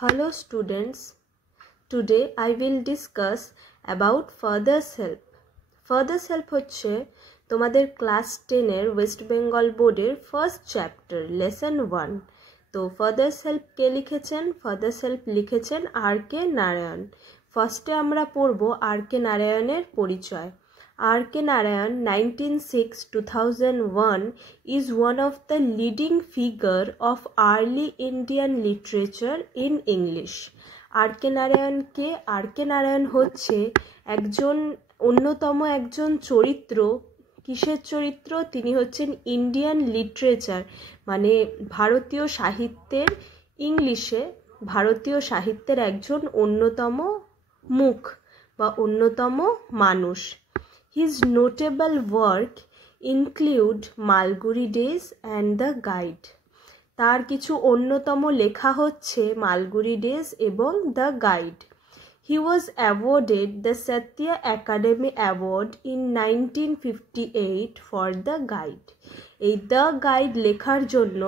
Hello students, today I will discuss about Father's Help. Father's Help হচ্ছে তোমাদের class 10 এর West Bengal বোর্ডের first chapter lesson 1। তো Father's Help কে লিখেছেন? Father's Help লিখেছেন আর.কে. নারায়ণ। ফার্স্টে আমরা পড়ব আর.কে. নারায়ণের পরিচয়। R.K. Narayan 1906-2001 is one of the leading figure of early Indian literature in English. R.K. Narayan K R.K. Narayan হচ্ছে অন্যতম একজন চরিত্র। কিসের চরিত্র? তিনি হচ্ছেন ইন্ডিয়ান লিটারেচার মানে ভারতীয় সাহিত্যের ইংলিশে ভারতীয় সাহিত্যের একজন অন্যতম মুখ বা অন্যতম মানুষ। His notable work include Malgudi Days and the Guide. তার কিছু অন্যতম লেখা হচ্ছে মালগুড়ি ডেজ এবং the guide. He was awarded the Satya Academy Award in 1958 for the Guide. এই দ্য গাইড লেখার জন্য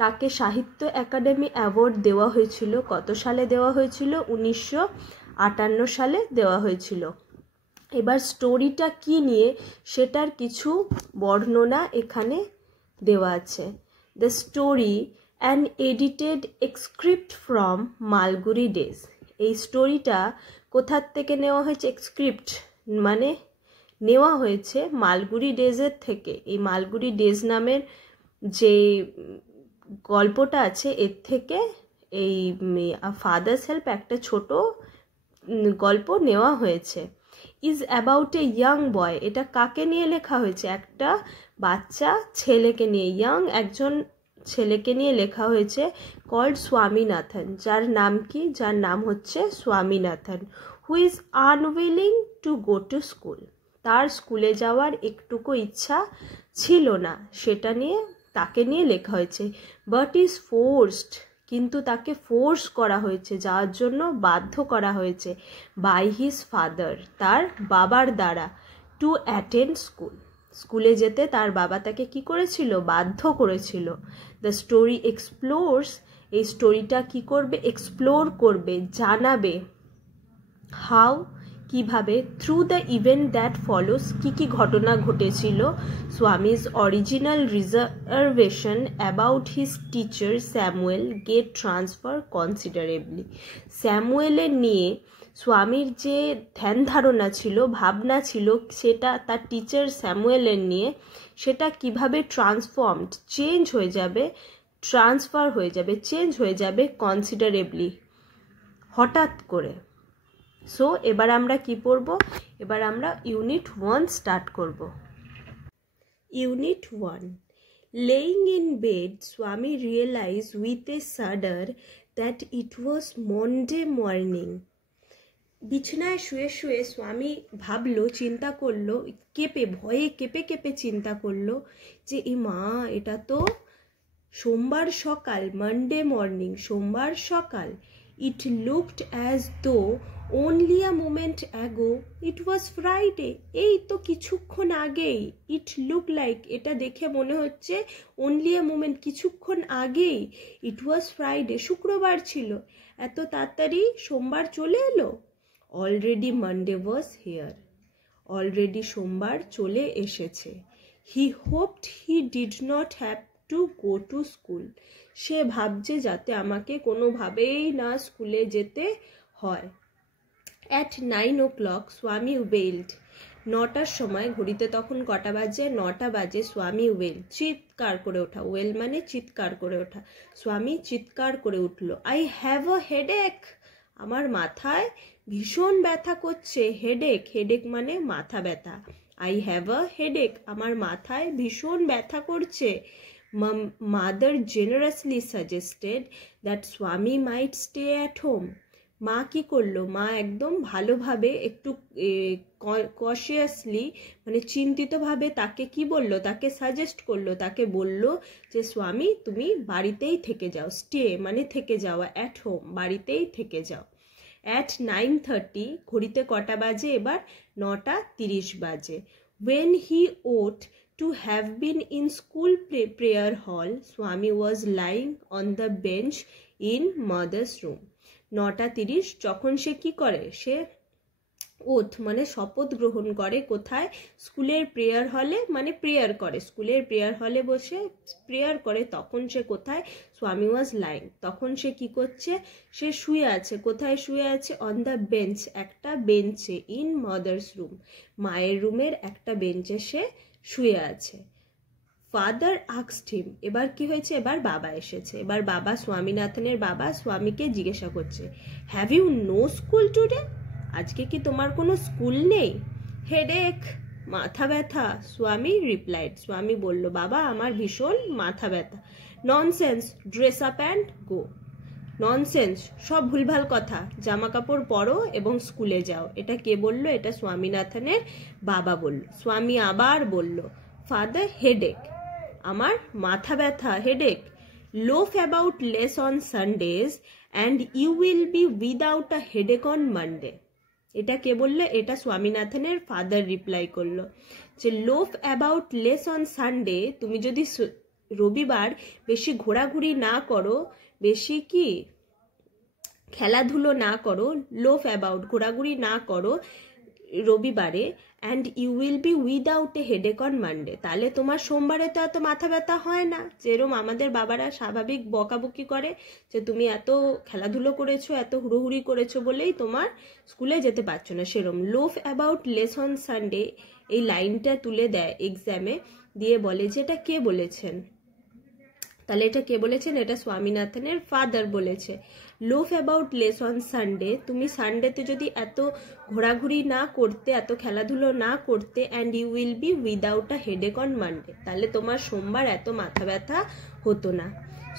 তাকে সাহিত্য একাডেমি অ্যাওয়ার্ড দেওয়া হয়েছিল। কত সালে দেওয়া হয়েছিল? 1958 সালে দেওয়া হয়েছিল। এবার স্টোরিটা কি নিয়ে সেটার কিছু বর্ণনা এখানে দেওয়া আছে। The story an edited excerpt from Malgudi Days. এই স্টোরিটা কোথার থেকে নেওয়া হয়েছে? এক্সক্রিপ্ট মানে নেওয়া হয়েছে মালগুড়ি ডেজের থেকে। এই মালগুড়ি ডেজ নামের যে গল্পটা আছে এর থেকে এই ফাদার্স হেল্প একটা ছোট গল্প নেওয়া হয়েছে। ইজ অ্যাবাউট এ ইয়াং বয়। এটা কাকে নিয়ে লেখা হয়েছে? একটা বাচ্চা ছেলেকে নিয়ে, একজন ছেলেকে নিয়ে লেখা হয়েছে, কল্ড স্বামীনাথন। যার নাম কি? যার নাম হচ্ছে Swaminathan. Who is unwilling to go to school. তার স্কুলে যাওয়ার একটুকু ইচ্ছা ছিল না, সেটা নিয়ে তাকে নিয়ে লেখা হয়েছে। বাট ইজ ফোর্সড, কিন্তু তাকে ফোর্স করা হয়েছে, যাওয়ার জন্য বাধ্য করা হয়েছে, বাই হিজ ফাদার, তার বাবার দ্বারা, টু অ্যাটেন্ড স্কুল। স্কুলে যেতে তার বাবা তাকে কি করেছিল? বাধ্য করেছিল। দ্য স্টোরি এক্সপ্লোরস, এই স্টোরিটা কি করবে? এক্সপ্লোর করবে, জানাবে। হাউ, কিভাবে, through the event that follows, কি কি ঘটনা ঘটেছিল। Swami's original reservation about his teacher Samuel get transfer considerably. স্যামুয়েলের নিয়ে স্বামীর যে ধ্যান ধারণা ছিল, ভাবনা ছিল, সেটা তার টিচার স্যামুয়েলের নিয়ে সেটা কিভাবে ট্রান্সফর্মড, চেঞ্জ হয়ে যাবে, ট্রান্সফার হয়ে যাবে, চেঞ্জ হয়ে যাবে কনসিডারেবলি, হঠাৎ করে। সো এবার আমরা কি পড়ব? এবার আমরা ইউনিট 1 স্টার্ট করব। Unit 1। Laying in bed Swami realise with a shudder that it was Monday morning. বিছানায় শুয়ে শুয়ে স্বামী ভাবলো, চিন্তা করলো, ভয়ে কেঁপে চিন্তা করলো যে এ মা, এটা তো সোমবার সকাল, মানডে মর্নিং, সোমবার সকাল। It looked as though only a moment ago it was Friday. এই তো কিছুক্ষণ আগেই। It looked like, এটা দেখে মনে হচ্ছে only a moment, কিছুক্ষণ আগেই it was Friday, শুক্রবার ছিল। এত তাড়াতাড়ি সোমবার চলে এলো। Already Monday was here. Already সোমবার চলে এসেছে। He hoped he did not have to go to school. সে ভাবছে যাতে আমাকে কোনোভাবেই না স্কুলে যেতে হয়। At 9 o'clock স্বামী ওয়েলড। 9টার সময়, ঘড়িতে তখন কটা বাজে? 9টা বাজে। স্বামী ওয়েল, চিৎকার করে ওঠা, ওয়েল মানে চিৎকার করে ওঠা। স্বামী চিৎকার করে উঠল, আই হ্যাভ আ হেডেক। আমার মাথায় ভীষণ ব্যথা করছে। হেডেক মানে মাথা ব্যথা। আই হ্যাভ আ হেডেক, আমার মাথায় ভীষণ ব্যথা করছে। Mother generously suggested that Swami might stay at home. মা কি করলো? মা একদম ভালোভাবে, একটু কশিয়াসলি মানে চিন্তিতভাবে তাকে কি বললো? তাকে সাজেস্ট করলো, তাকে বললো যে স্বামী তুমি বাড়িতেই থেকে যাও। স্টে মানে থেকে যাওয়া, অ্যাট হোম বাড়িতেই থেকে যাও। At 9:30 ঘড়িতে কটা বাজে? এবার 9:30 বাজে। When he ought to have been in school prayer hall, Swami was lying on the bench in mother's room. 9:30 যখন সে কি করে, সে ওথ মানে শপথ গ্রহণ করে, কোথায়? স্কুলের প্রেয়ার হলে, মানে প্রেয়ার করে, স্কুলের প্রেয়ার হলে বসে প্রেয়ার করে। তখন সে কোথায়? স্বামী ওয়াজ লাইং, তখন সে কি করছে? সে শুয়ে আছে। কোথায় শুয়ে আছে? অন দ্য বেঞ্চ, একটা বেঞ্চে, ইন মাদার্স রুম, মায়ের রুমের একটা বেঞ্চে সে শুয়ে আছে। ফাদার আস্কড হিম, এবার কি হয়েছে? এবার বাবা এসেছে। এবার বাবা, স্বামীনাথনের বাবা স্বামীকে জিজ্ঞাসা করছে, have you no school today? আজকে কি তোমার কোনো স্কুল নেই? হেডেক, মাথা ব্যথা। স্বামী রিপ্লাইড, স্বামী বলল, বাবা আমার ভীষণ মাথা ব্যথা। Nonsense, dress up and go. Nonsense, সব ভুলভাল কথা, জামা কাপড় পরো এবং স্কুলে যাও। এটা কে বলল? এটা স্বামীনাথনের বাবা বলল। স্বামী আবার বলল, ফাদার হেডেক, আমার মাথা ব্যথা, headache. Loaf about less on Sundays and you will be without a headache on Monday. এটা কে বললো? এটা স্বামীনাথনের ফাদার রিপ্লাই করলো যে loaf about less on Sunday, তুমি যদি রবিবার বেশি ঘোরাঘুরি না করো, বেশি কি খেলাধুলো না করো, লোফ অ্যাবাউট ঘোরাঘুরি না করো রবিবারে, and you will be without a headache on Monday, তাহলে তোমার সোমবারে তো এত মাথা ব্যথা হয় না। যেরকম আমাদের বাবারা স্বাভাবিক বকাবকি করে যে তুমি এত খেলাধুলো করেছো, এত হুড়োহুড়ি করেছো বলেই তোমার স্কুলে যেতে পারছো না, সেরকম loaf about less on Sunday এই লাইনটা তুলে দেয় এক্সামে, দিয়ে বলে যে এটা কে বলেছেন? তাহলে এটা কে বলেছেন? এটা স্বামীনাথনের ফাদার বলেছে। Loaf about less on Sunday, তুমি সানডেতে যদি এত ঘোরাঘুরি না করতে, এত খেলাধুলো না করতে, and you will be without a headache on Monday, তাহলে তোমার সোমবার এত মাথা ব্যথা হতো না।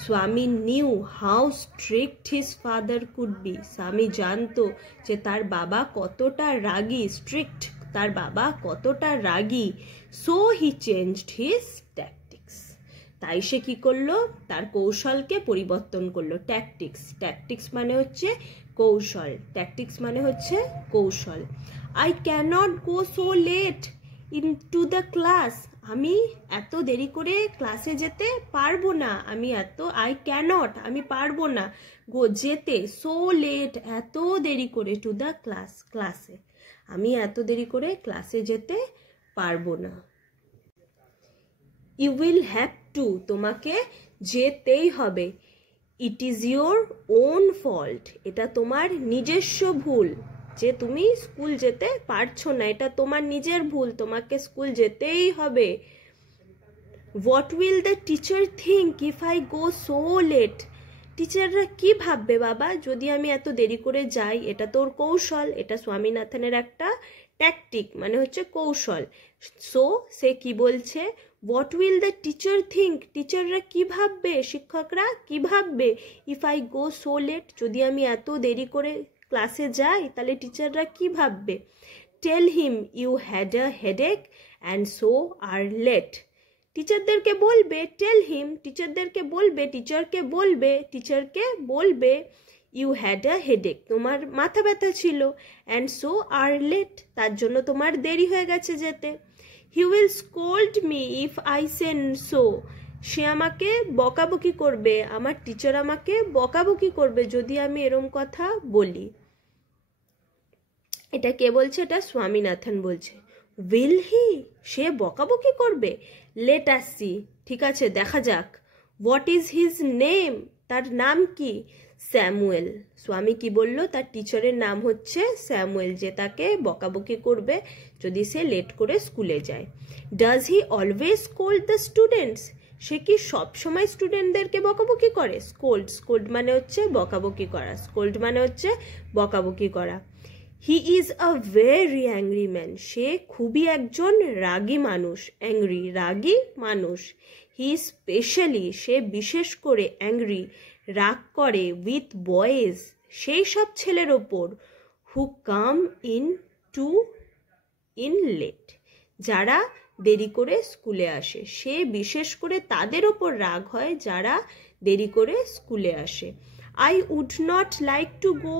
Swami knew how strict his father could be, Swami জানতো যে তার বাবা কতটা রাগী, স্ট্রিক্ট, তার বাবা কতটা রাগী। So he changed his tactics, তাই সে কি করলো? তার কৌশলকে পরিবর্তন করলো। ট্যাকটিক্স, ট্যাকটিক্স মানে হচ্ছে কৌশল, ট্যাকটিক্স মানে হচ্ছে কৌশল। I cannot go so late into the class, আমি এত দেরি করে ক্লাসে যেতে পারবো না, আমি এত, আই ক্যানট আমি পারবো না, গো যেতে, সো লেট এত দেরি করে, টু দ্য ক্লাস ক্লাসে, আমি এত দেরি করে ক্লাসে যেতে পারবো না। ইউ উইল হ্যাভ টু, তোমাকে যেতেই হবে। It is your own fault, এটা তোমার নিজস্ব ভুল যে তুমি স্কুল যেতে পারছো না, এটা তোমার নিজের ভুল, তোমাকে স্কুল যেতেই হবে। What will the teacher think if I go so late, টিচাররা কি ভাববে বাবা যদি আমি এত দেরি করে যাই? এটা তোর কৌশল, এটা স্বামীনাথনের একটা ট্যাকটিক মানে হচ্ছে কৌশল। সো সে কি বলছে? What will the teacher think, টিচাররা কি ভাববে, শিক্ষকরা কি ভাববে? If I go so late, যদি আমি এত দেরি করে ক্লাসে যাই তাহলে টিচাররা কি ভাববে? Tell him you had a headache and so are late, টিচারদেরকে বলবে, টেল হিম, টিচারদেরকে বলবে, টিচারকে বলবে ইউ হ্যাড আ হেডেক, তোমার মাথা ব্যথা ছিল, অ্যান্ড সো আর লেট, তার জন্য তোমার দেরি হয়ে গেছে যেতে। He will scold me if I say so, সে আমাকে বকাবকি করবে, আমার টিচার আমাকে বকাবকি করবে যদি আমি এরম কথা বলি। এটা কে বলছে? এটা স্বামীনাথন বলছে। উইল হি, সে বকাবকি করবে? লেট আস সি, ঠিক আছে দেখা যাক। হোয়াট ইজ হিজ নেম, তার নাম কি? স্যামুয়েল। স্বামী কি বলল? তার টিচারের নাম হচ্ছে স্যামুয়েল, যে তাকে বকাবকি করবে যদি সে লেট করে স্কুলে যায়। Does he always scold the students, সে কি সবসময় স্টুডেন্টদেরকে বকাবকি করে? স্কোল্ড, স্কোল্ড মানে হচ্ছে বকাবকি করা, স্কোল্ড মানে হচ্ছে বকাবকি করা। He is a very angry man, সে খুবই একজন রাগী মানুষ, অ্যাংরি রাগী মানুষ। হি স্পেশালি, সে বিশেষ করে অ্যাংরি রাগ করে উইথ বয়েজ, সেই সব ছেলের ওপর, হু কাম ইন লেট, যারা দেরি করে স্কুলে আসে, সে বিশেষ করে তাদের ওপর রাগ হয় যারা দেরি করে স্কুলে আসে। I would not like to go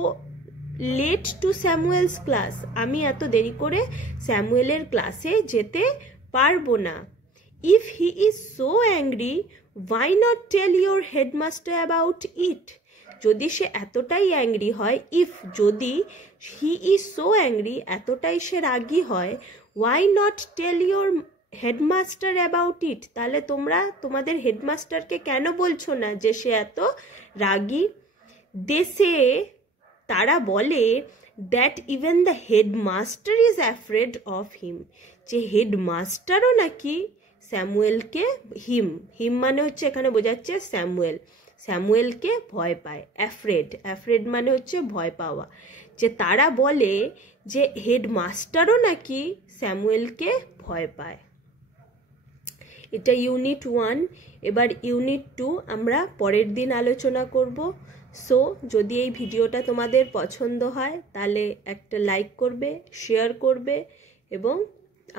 late to Samuel's class, আমি এত দেরি করে স্যামুয়েলের ক্লাসে যেতে পারবো না। If he is so angry, why not tell your headmaster about it, যদি সে এতটাই অ্যাংরি হয়, ইফ যদি হি ইজ সো অ্যাংরি, এতটাই সে রাগী হয়, why not tell your headmaster about it, তাহলে তোমরা তোমাদের হেডমাস্টারকে কেন বলছো না যে সে এত রাগী? দেশে তারা বলে that even the headmaster is afraid of him, যে হেডমাস্টারও নাকি স্যামুয়েলকে, হিম মানে হচ্ছে এখানে বোঝাচ্ছে স্যামুয়েলকে ভয় পায়। অ্যাফ্রেড মানে হচ্ছে ভয় পাওয়া, যে তারা বলে যে হেডমাস্টারও নাকি স্যামুয়েলকে ভয় পায়। এটা ইউনিট 1। এবার ইউনিট 2 আমরা পরের দিন আলোচনা করব। সো যদি এই ভিডিওটা তোমাদের পছন্দ হয় তাহলে একটা লাইক করবে, শেয়ার করবে এবং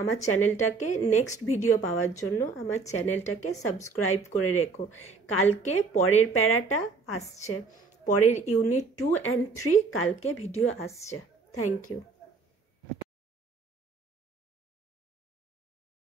আমার চ্যানেলটাকে নেক্সট ভিডিও পাওয়ার জন্য আমার চ্যানেলটাকে সাবস্ক্রাইব করে রেখো। কালকে পরের প্যারাটা আসছে, পরের ইউনিট 2 and 3 কালকে ভিডিও আসছে। Thank you.